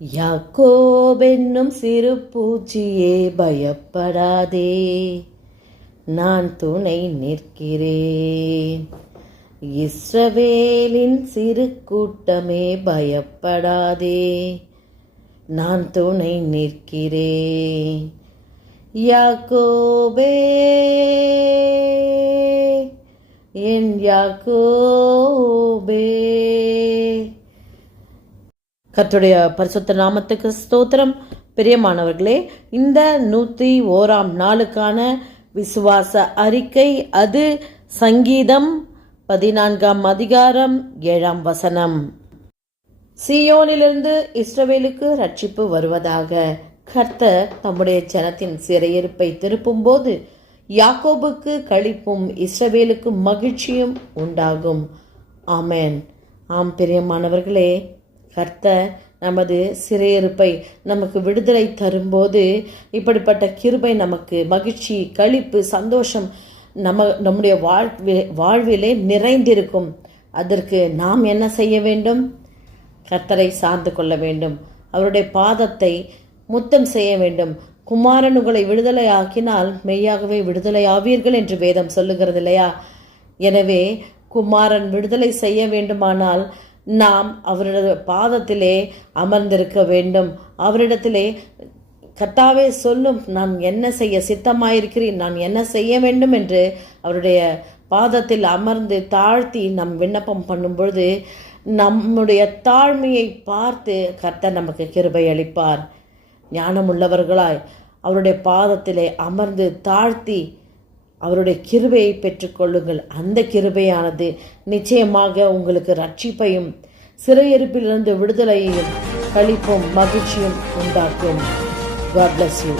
யாக்கோபென்னும் சிறு பூச்சியே பயப்படாதே, நான் துணை நிற்கிறேன். இஸ்ரவேலின் சிறு கூட்டமே பயப்படாதே, நான் துணை நிற்கிறேன். யாக்கோபே, என் யாக்கோபே. கர்த்தருடைய பரிசுத்த நாமத்துக்கு ஸ்தோத்திரம். பிரியமானவர்களே, இந்த 101ஆம் நாளுக்கான விசுவாச அறிக்கை, அது சங்கீதம் 14ஆம் அதிகாரம் 7ஆம் வசனம். சீயோனிலிருந்து இஸ்ரவேலுக்கு ரட்சிப்பு வருவதாக. கர்த்தர் தம்முடைய ஜனத்தின் சிறையிருப்பை திருப்பும்போது யாக்கோபுக்கு களிப்பும் இஸ்ரவேலுக்கு மகிழ்ச்சியும் உண்டாகும். ஆமென். ஆம் பிரியமானவர்களே, கர்த்தர் நமது சிறையிருப்பை நமக்கு விடுதலை தரும்போது இப்படிப்பட்ட கிருபை நமக்கு மகிழ்ச்சி, களிப்பு, சந்தோஷம் நம்முடைய வாழ்விலே நிறைந்திருக்கும். அதற்கு நாம் என்ன செய்ய வேண்டும்? கர்த்தரை சார்ந்து கொள்ள வேண்டும். அவருடைய பாதத்தை முத்தம் செய்ய வேண்டும். குமாரன் உங்களை விடுதலை ஆக்கினால் மெய்யாகவே விடுதலை ஆவீர்கள் என்று வேதம் சொல்லுகிறது இல்லையா? எனவே குமாரன் விடுதலை செய்ய வேண்டுமானால் நாம் அவருடைய பாதத்திலே அமர்ந்திருக்க வேண்டும். அவரிடத்திலே கர்த்தாவே சொல்லும், நான் என்ன செய்ய சித்தமாயிருக்கிறேன், நான் என்ன செய்ய வேண்டும் என்று அவருடைய பாதத்தில் அமர்ந்து தாழ்த்தி நம் விண்ணப்பம் பண்ணும் பொழுது நம்முடைய தாழ்மையை பார்த்து கர்த்தர் நமக்கு கிருபை அளிப்பார். ஞானமுள்ளவர்களாய் அவருடைய பாதத்திலே அமர்ந்து தாழ்த்தி அவருடைய கிருபையை பெற்றுக்கொள்ளுங்கள். அந்த கிருபையானது நிச்சயமாக உங்களுக்கு ரட்சிப்பையும் சிறையிருப்பிலிருந்து விடுதலையையும் களிப்பும் மகிழ்ச்சியும் உண்டாக்கும். God bless you.